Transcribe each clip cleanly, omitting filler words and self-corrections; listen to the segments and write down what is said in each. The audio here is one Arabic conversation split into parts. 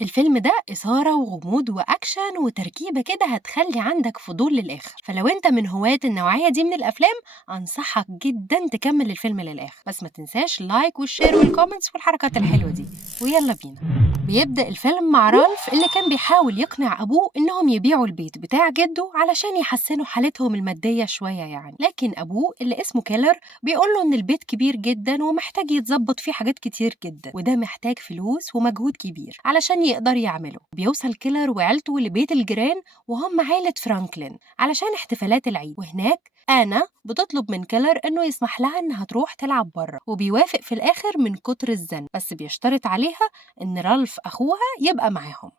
الفيلم ده إثارة وغموض وأكشن وتركيبة كده هتخلي عندك فضول للآخر، فلو أنت من هواة النوعية دي من الأفلام أنصحك جدا تكمل الفيلم للآخر، بس ما تنساش اللايك والشير والكومنتس والحركات الحلوة دي. ويلا بينا. بيبدأ الفيلم مع رالف اللي كان بيحاول يقنع أبوه إنهم يبيعوا البيت بتاع جده علشان يحسنوا حالتهم المادية شوية يعني، لكن أبوه اللي اسمه كيلر بيقوله إن البيت كبير جدا ومحتاج يتظبط فيه حاجات كتير جدا، وده محتاج فلوس ومجهود كبير علشان يقدر يعمله. بيوصل كيلر وعيلته لبيت الجيران وهم عيلة فرانكلين علشان احتفالات العيد، وهناك أنا بتطلب من كيلر إنه يسمح لها إنها تروح تلعب بره، وبيوافق في الآخر من كتر الزن، بس بيشترط عليها إن رالف أخوها يبقى معاهم.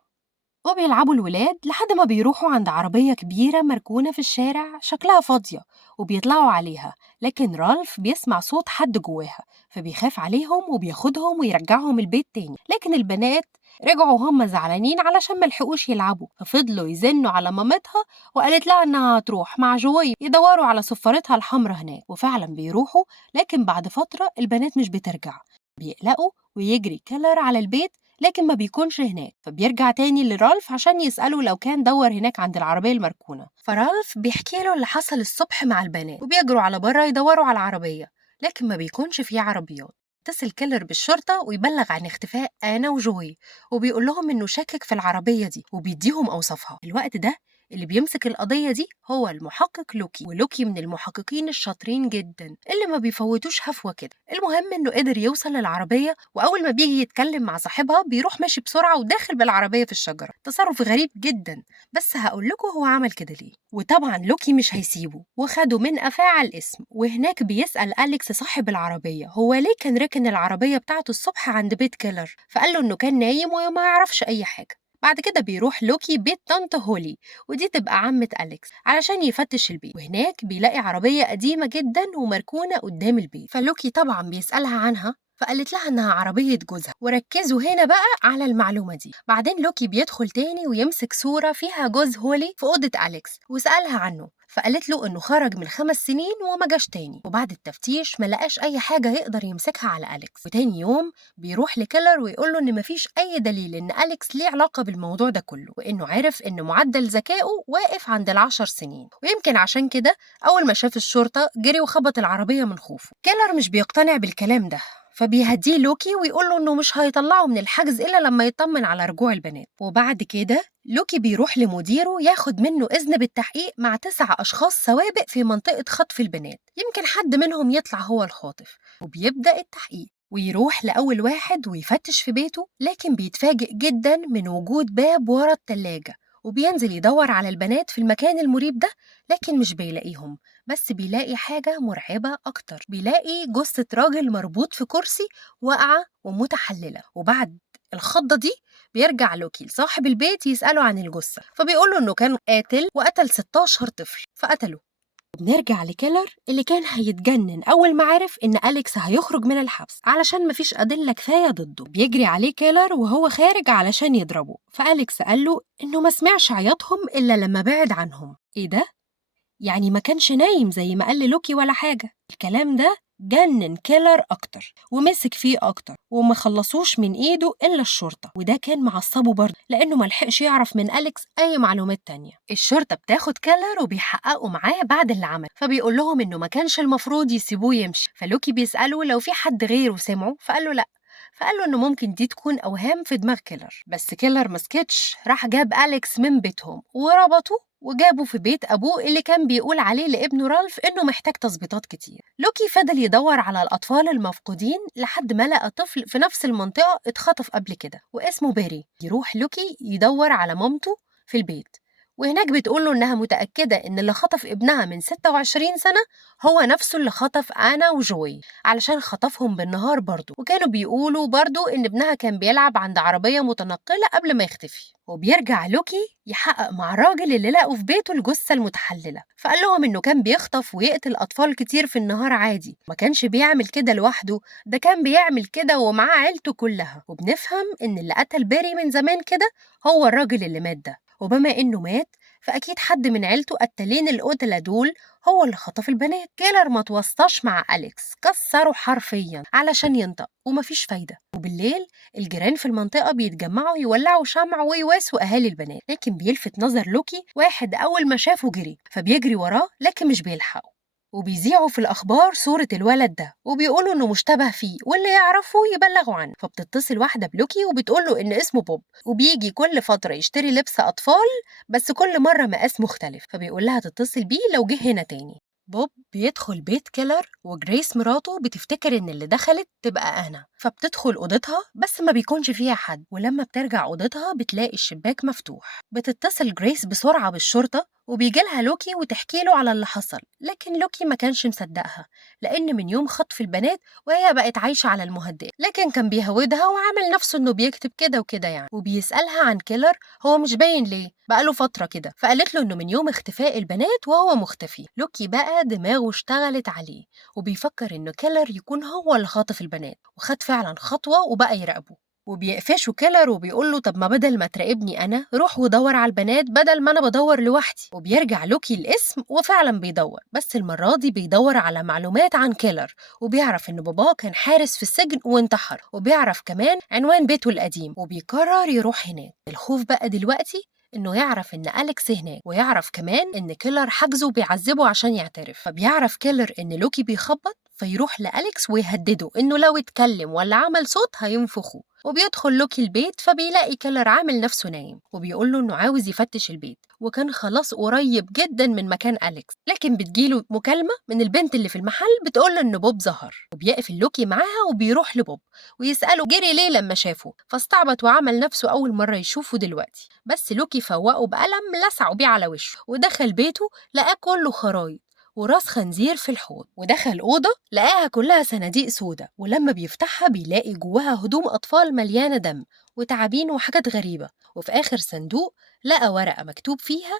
وبيلعبوا الولاد لحد ما بيروحوا عند عربية كبيرة مركونة في الشارع شكلها فاضية، وبيطلعوا عليها، لكن رالف بيسمع صوت حد جواها فبيخاف عليهم وبياخدهم ويرجعهم البيت تاني، لكن البنات رجعوا هم زعلانين علشان ملحقوش يلعبوا، ففضلوا يزنوا على مامتها وقالت لها إنها هتروح مع جوي يدوروا على صفارتها الحمراء هناك، وفعلا بيروحوا، لكن بعد فترة البنات مش بترجع. بيقلقوا ويجري كيلر على البيت، لكن ما بيكونش هناك، فبيرجع تاني لرالف عشان يسأله لو كان دور هناك عند العربية المركونة، فرالف بيحكي له اللي حصل الصبح مع البنات وبيجروا على بره يدوروا على العربية، لكن ما بيكونش فيه عربيات. اتصل كيلر بالشرطة ويبلغ عن اختفاء آنا وجوي، وبيقول لهم إنه شاكك في العربية دي وبيديهم أوصافها. الوقت ده اللي بيمسك القضية دي هو المحقق لوكي، ولوكي من المحققين الشاطرين جدا اللي ما بيفوتوش هفوة كده. المهم إنه قدر يوصل للعربية، وأول ما بيجي يتكلم مع صاحبها بيروح ماشي بسرعة وداخل بالعربية في الشجرة. تصرف غريب جدا، بس هقول لكم هو عمل كده ليه. وطبعا لوكي مش هيسيبه وخده من أفاعي الاسم، وهناك بيسأل أليكس صاحب العربية هو ليه كان راكن العربية بتاعته الصبح عند بيت كيلر، فقال له إنه كان نايم وما يعرفش أي حاجة. بعد كده بيروح لوكي بيت طنط هولي، ودي تبقى عمة أليكس، علشان يفتش البيت، وهناك بيلاقي عربية قديمة جدا ومركونة قدام البيت، فلوكي طبعا بيسألها عنها فقالت لها إنها عربية جوزها. وركزوا هنا بقى على المعلومة دي. بعدين لوكي بيدخل تاني ويمسك صورة فيها جوز هولي في أوضة أليكس وسألها عنه، فقالت له إنه خرج من 5 سنين وما جاش تاني، وبعد التفتيش ما لقاش أي حاجة يقدر يمسكها على أليكس. وتاني يوم بيروح لكيلر ويقول له إن مفيش أي دليل إن أليكس ليه علاقة بالموضوع ده كله، وإنه عرف إن معدل ذكائه واقف عند ال10 سنين، ويمكن عشان كده أول ما شاف الشرطة جري وخبط العربية من خوفه. كيلر مش بيقتنع بالكلام ده، فبيهديه لوكي ويقول له إنه مش هيطلعه من الحجز إلا لما يطمن على رجوع البنات. وبعد كده لوكي بيروح لمديره ياخد منه إذن بالتحقيق مع 9 أشخاص سوابق في منطقة خطف البنات، يمكن حد منهم يطلع هو الخاطف. وبيبدأ التحقيق ويروح لأول واحد ويفتش في بيته، لكن بيتفاجئ جدا من وجود باب ورا التلاجة، وبينزل يدور على البنات في المكان المريب ده، لكن مش بيلاقيهم، بس بيلاقي حاجة مرعبة أكتر. بيلاقي جثة راجل مربوط في كرسي واقعة ومتحللة. وبعد الخضة دي بيرجع لوكي لصاحب البيت يسأله عن الجثة، فبيقوله إنه كان قاتل وقتل 16 طفل فقتله. بنرجع لكيلر اللي كان هيتجنن أول ما عرف إن أليكس هيخرج من الحبس علشان مفيش أدلة كفاية ضده. بيجري عليه كيلر وهو خارج علشان يضربه، فأليكس قاله إنه ما سمعش عياطهم إلا لما بعد عنهم. إيه ده؟ يعني ما كانش نايم زي ما قال لوكي ولا حاجة. الكلام ده جنن كيلر أكتر ومسك فيه أكتر، وما خلصوش من إيده إلا الشرطة، وده كان معصبه برضه لأنه ملحقش يعرف من أليكس أي معلومات تانية. الشرطة بتاخد كيلر وبيحققوا معاه بعد اللي عمل، فبيقول لهم إنه ما كانش المفروض يسيبوه يمشي، فلوكي بيسأله لو في حد غيره سمعه، فقال له لأ، فقال له إنه ممكن دي تكون أوهام في دماغ كيلر. بس كيلر مسكتش، راح جاب أليكس من بيتهم وربطه وجابه في بيت أبوه اللي كان بيقول عليه لابنه رالف إنه محتاج تظبيطات كتير. لوكي فضل يدور على الأطفال المفقودين لحد ما لقى طفل في نفس المنطقة اتخطف قبل كده واسمه بيري. يروح لوكي يدور على مامته في البيت، وهناك بتقوله إنها متأكدة إن اللي خطف ابنها من 26 سنة هو نفسه اللي خطف آنا وجوي، علشان خطفهم بالنهار برضو، وكانوا بيقولوا برضو إن ابنها كان بيلعب عند عربية متنقلة قبل ما يختفي. وبيرجع لوكي يحقق مع الراجل اللي لقوا في بيته الجثة المتحللة، فقال لهم إنه كان بيخطف ويقتل أطفال كتير في النهار عادي، ما كانش بيعمل كده لوحده، ده كان بيعمل كده ومعاه عيلته كلها. وبنفهم إن اللي قتل بيري من زمان كده هو الراجل اللي مات ده، وبما إنه مات فأكيد حد من عيلته قتالين القتلة دول هو اللي خطف البنات. كيلر ما توسطاش مع أليكس، كسره حرفيا علشان ينطق ومفيش فايدة، وبالليل الجيران في المنطقة بيتجمعوا يولعوا شمع ويواسوا أهالي البنات، لكن بيلفت نظر لوكي واحد أول ما شافه جري، فبيجري وراه لكن مش بيلحقه، وبيذيعوا في الأخبار صورة الولد ده وبيقولوا إنه مشتبه فيه واللي يعرفه يبلغوا عنه. فبتتصل واحدة بلوكي وبتقوله إن اسمه بوب وبيجي كل فترة يشتري لبس أطفال، بس كل مرة مقاس مختلف، فبيقول لها تتصل بيه لو جه هنا تاني. بوب بيدخل بيت كيلر وجريس مراته بتفتكر إن اللي دخلت تبقى أنا، فبتدخل أوضتها بس ما بيكونش فيها حد، ولما بترجع أوضتها بتلاقي الشباك مفتوح. بتتصل جريس بسرعة بالشرطة وبيجيلها لوكي وتحكي له على اللي حصل، لكن لوكي ما كانش مصدقها لأن من يوم خطف البنات وهي بقت عايشة على المهدئ، لكن كان بيهودها وعامل نفسه إنه بيكتب كده وكده يعني. وبيسألها عن كيلر هو مش باين ليه بقاله فترة كده، فقالت له إنه من يوم اختفاء البنات وهو مختفي. لوكي بقى دماغه اشتغلت عليه وبيفكر إنه كيلر يكون هو اللي خاطف البنات، وخد فعلا خطوة وبقى يراقبه. وبيقفشه كيلر وبيقول له طب ما بدل ما تراقبني أنا روح ودور على البنات بدل ما أنا بدور لوحدي. وبيرجع لوكي الاسم وفعلا بيدور، بس المرة دي بيدور على معلومات عن كيلر، وبيعرف إن باباه كان حارس في السجن وانتحر، وبيعرف كمان عنوان بيته القديم وبيقرر يروح هناك. الخوف بقى دلوقتي إنه يعرف إن أليكس هناك، ويعرف كمان إن كيلر حجزه وبيعذبه عشان يعترف. فبيعرف كيلر إن لوكي بيخبط، فيروح لأليكس ويهدده إنه لو اتكلم ولا عمل صوت هينفخه. وبيدخل لوكي البيت فبيلاقي كيلر عامل نفسه نايم وبيقول له إنه عاوز يفتش البيت، وكان خلاص قريب جدا من مكان أليكس، لكن بتجيله مكالمة من البنت اللي في المحل بتقول له إن بوب ظهر. وبيقفل لوكي معاها وبيروح لبوب ويسأله جري ليه لما شافه، فاستعبط وعمل نفسه أول مرة يشوفه دلوقتي، بس لوكي فوقه بقلم لسعه بيه على وشه. ودخل بيته لقاه كله خرايط وراس خنزير في الحوض، ودخل أوضة لقاها كلها صناديق سودا، ولما بيفتحها بيلاقي جواها هدوم أطفال مليانة دم وتعابين وحاجات غريبة. وفي آخر صندوق لقى ورقة مكتوب فيها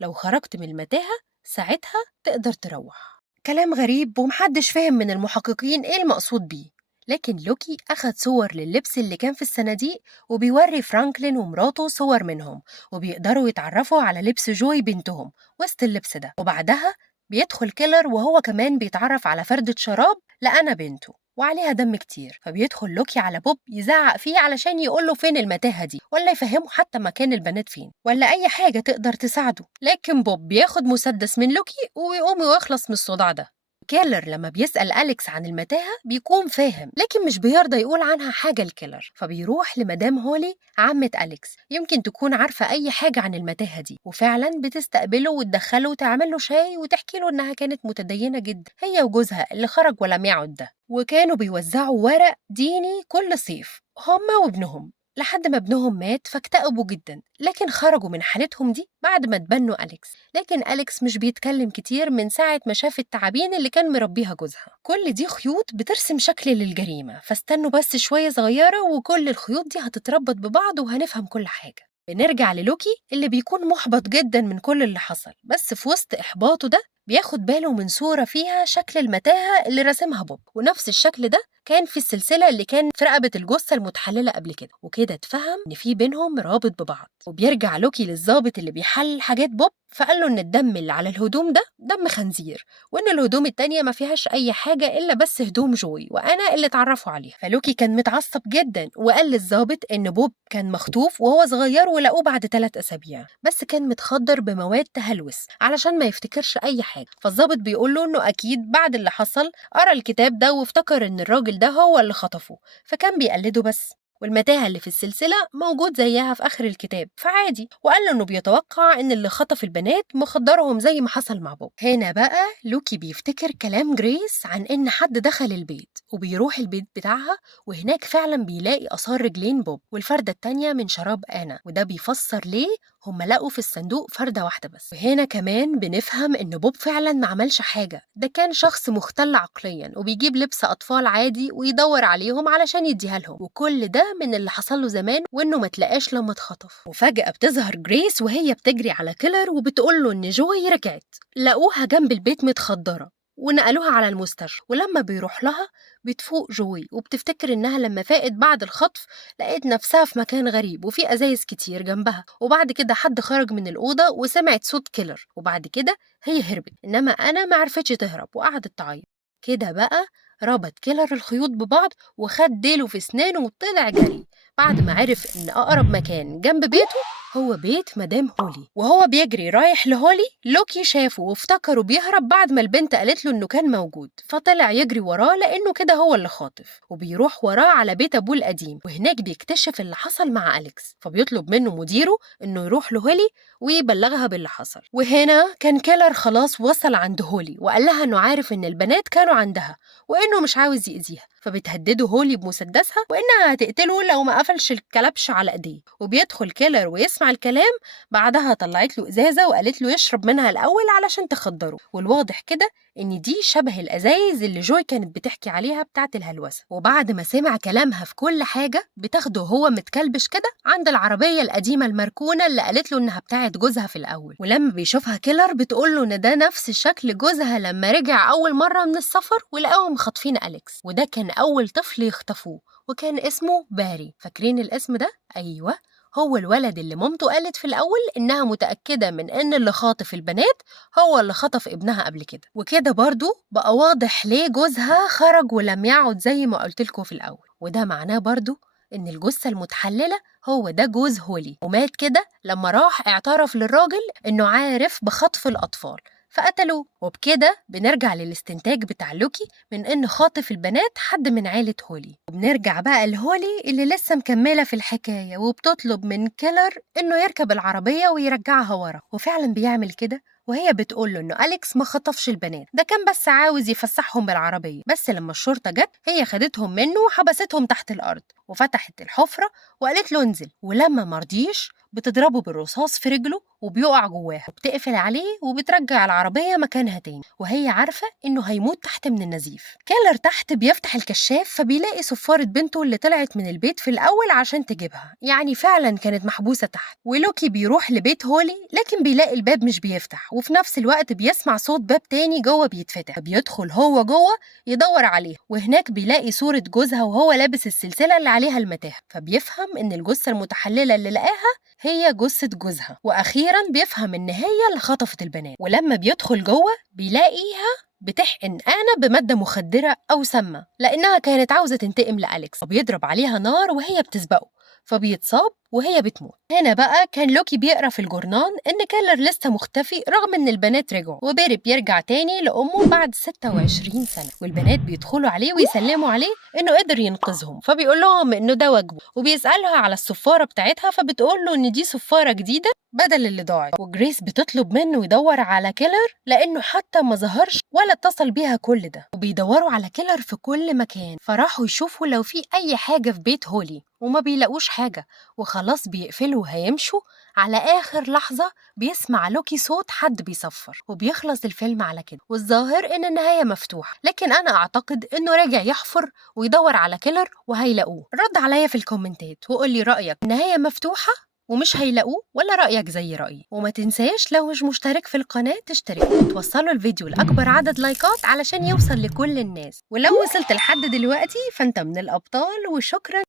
لو خرجت من المتاهة ساعتها تقدر تروح. كلام غريب ومحدش فاهم من المحققين إيه المقصود بيه، لكن لوكي أخد صور لللبس اللي كان في الصناديق وبيوري فرانكلين ومراته صور منهم، وبيقدروا يتعرفوا على لبس جوي بنتهم وسط اللبس ده. وبعدها بيدخل كيلر وهو كمان بيتعرف على فردة شراب لأنا بنته وعليها دم كتير، فبيدخل لوكي على بوب يزعق فيه علشان يقوله فين المتاهة دي ولا يفهمه حتى مكان البنات فين ولا أي حاجة تقدر تساعده، لكن بوب بياخد مسدس من لوكي ويقوم ويخلص من الصداع ده. كيلر لما بيسأل أليكس عن المتاهة بيكون فاهم لكن مش بيرضى يقول عنها حاجة لكيلر، فبيروح لمدام هولي عمة أليكس يمكن تكون عارفة أي حاجة عن المتاهة دي، وفعلا بتستقبله وتدخله وتعمل له شاي وتحكي له إنها كانت متدينة جدا هي وجوزها اللي خرج ولم يعد ده، وكانوا بيوزعوا ورق ديني كل صيف هما وابنهم لحد ما ابنهم مات فاكتئبوا جدا، لكن خرجوا من حالتهم دي بعد ما تبنوا أليكس. لكن أليكس مش بيتكلم كتير من ساعة ما شاف التعابين اللي كان مربيها جوزها. كل دي خيوط بترسم شكل للجريمة، فاستنوا بس شوية صغيرة وكل الخيوط دي هتتربط ببعض وهنفهم كل حاجة. بنرجع للوكي اللي بيكون محبط جدا من كل اللي حصل، بس في وسط إحباطه ده بياخد باله من صورة فيها شكل المتاهة اللي رسمها بوب، ونفس الشكل ده كان في السلسلة اللي كان في رقبة الجثة المتحللة قبل كده، وكده اتفهم إن في بينهم رابط ببعض. وبيرجع لوكي للضابط اللي بيحلل حاجات بوب فقال له إن الدم اللي على الهدوم ده دم خنزير، وإن الهدوم التانية ما فيهاش أي حاجة إلا بس هدوم جوي وأنا اللي اتعرفوا عليها. فلوكي كان متعصب جدا وقال للضابط إن بوب كان مخطوف وهو صغير ولقوه بعد 3 أسابيع، بس كان متخدر بمواد تهلوس علشان ما يفتكرش أي حاجة. فالضابط بيقول له إنه أكيد بعد اللي حصل قرأ الكتاب ده وافتكر إن الراجل ده هو اللي خطفه فكان بيقلده بس، والمتاهة اللي في السلسلة موجود زيها في آخر الكتاب فعادي، وقال له إنه بيتوقع إن اللي خطف البنات مخدرهم زي ما حصل مع بوب. هنا بقى لوكي بيفتكر كلام جريس عن إن حد دخل البيت وبيروح البيت بتاعها وهناك فعلا بيلاقي آثار رجلين بوب والفردة التانية من شراب أنا، وده بيفسر ليه هم لقوا في الصندوق فردة واحدة بس. وهنا كمان بنفهم إن بوب فعلا ما عملش حاجة، ده كان شخص مختل عقليا وبيجيب لبس أطفال عادي ويدور عليهم علشان يديها لهم، وكل ده من اللي حصل له زمان وإنه ما تلاقاش لما اتخطف. وفجأة بتظهر جريس وهي بتجري على كيلر وبتقول له إن جوي رجعت، لقوها جنب البيت متخدرة ونقلوها على المستشفى، ولما بيروح لها بتفوق جوي وبتفتكر إنها لما فاقت بعد الخطف لقيت نفسها في مكان غريب وفي أزايز كتير جنبها، وبعد كده حد خرج من الأوضة وسمعت صوت كيلر، وبعد كده هي هربت، إنما أنا ما عرفتش تهرب وقعدت تعيط. كده بقى ربط كيلر الخيوط ببعض وخد ديله في سنانه وطلع جري بعد ما عرف إن أقرب مكان جنب بيته هو بيت مدام هولي. وهو بيجري رايح لهولي، لوكي شافه وافتكره بيهرب بعد ما البنت قالت له إنه كان موجود، فطلع يجري وراه لأنه كده هو اللي خاطف، وبيروح وراه على بيت أبوه القديم، وهناك بيكتشف اللي حصل مع أليكس، فبيطلب منه مديره إنه يروح لهولي ويبلغها باللي حصل. وهنا كان كيلر خلاص وصل عند هولي وقال لها إنه عارف إن البنات كانوا عندها وإنه مش عاوز يأذيها، فبتهدده هولي بمسدسها وإنها هتقتله لو ما قفلش الكلبش على إيديه. وبيدخل كيلر ويسمع الكلام، بعدها طلعت له إزازة وقالت له يشرب منها الأول علشان تخدره، والواضح كده إن دي شبه الأزايز اللي جوي كانت بتحكي عليها بتاعت الهلوسة. وبعد ما سمع كلامها في كل حاجة بتاخده هو متكلبش كده عند العربية القديمة المركونة اللي قالت له إنها بتاعت جوزها في الأول. ولما بيشوفها كيلر بتقول له إن ده نفس شكل جوزها لما رجع أول مرة من السفر ولقاهم خاطفين أليكس، وده كان أول طفل يخطفوه وكان اسمه باري. فاكرين الاسم ده؟ أيوة، هو الولد اللي مامته قالت في الأول إنها متأكدة من إن اللي خاطف البنات هو اللي خطف ابنها قبل كده. وكده برضو بقى واضح ليه جوزها خرج ولم يعد زي ما قلتلكوا في الأول، وده معناه برضو إن الجثة المتحللة هو ده جوز هولي، ومات كده لما راح اعترف للراجل إنه عارف بخطف الأطفال فقتلوه. وبكده بنرجع للاستنتاج بتاع لوكي من إن خاطف البنات حد من عيلة هولي. وبنرجع بقى لهولي اللي لسه مكملة في الحكاية وبتطلب من كيلر إنه يركب العربية ويرجعها ورا، وفعلا بيعمل كده وهي بتقول له إنه أليكس ما خطفش البنات، ده كان بس عاوز يفسحهم بالعربية. بس لما الشرطة جت هي خدتهم منه وحبستهم تحت الأرض وفتحت الحفرة وقالت له انزل، ولما مرضيش بتضربه بالرصاص في رجله وبيقع جواها وبتقفل عليه وبترجع العربية مكانها تاني وهي عارفة إنه هيموت تحت من النزيف. كيلر تحت بيفتح الكشاف فبيلاقي صفارة بنته اللي طلعت من البيت في الأول عشان تجيبها، يعني فعلا كانت محبوسة تحت. ولوكي بيروح لبيت هولي لكن بيلاقي الباب مش بيفتح، وفي نفس الوقت بيسمع صوت باب تاني جوه بيتفتح، فبيدخل هو جوه يدور عليه، وهناك بيلاقي صورة جوزها وهو لابس السلسلة اللي عليها المتاهة، فبيفهم إن الجثة المتحللة اللي لقاها هي جثة جوزها، وأخيراً بيفهم إن هي اللي خطفت البنات. ولما بيدخل جوه بيلاقيها بتحقن آنا بمادة مخدرة أو سامة لأنها كانت عاوزة تنتقم لأليكس، وبيضرب عليها نار وهي بتسبقه فبيتصاب وهي بتموت. هنا بقى كان لوكي بيقرأ في الجورنان إن كيلر لسه مختفي رغم إن البنات رجعوا، وبيري بيرجع تاني لأمه بعد 26 سنة، والبنات بيدخلوا عليه ويسلموا عليه إنه قدر ينقذهم، فبيقول لهم إنه ده واجبه، وبيسألها على الصفارة بتاعتها فبتقول له إن دي صفارة جديدة بدل اللي ضاعت. وجريس بتطلب منه يدور على كيلر لأنه حتى ما ظهرش ولا اتصل بيها كل ده، وبيدوروا على كيلر في كل مكان، فراحوا يشوفوا لو في أي حاجة في بيت هولي وما بيلاقوش حاجة، وخلاص بيقفلوا وهيمشوا. على آخر لحظة بيسمع لوكي صوت حد بيصفر وبيخلص الفيلم على كده، والظاهر إن النهاية مفتوحة، لكن أنا أعتقد إنه راجع يحفر ويدور على كيلر وهيلاقوه. رد عليا في الكومنتات وقولي رأيك، النهاية مفتوحة ومش هيلاقوه ولا رأيك زي رأيي؟ وما تنساش لو مش مشترك في القناة تشترك وتوصلوا الفيديو لأكبر عدد لايكات علشان يوصل لكل الناس، ولو وصلت لحد دلوقتي فأنت من الأبطال وشكرا.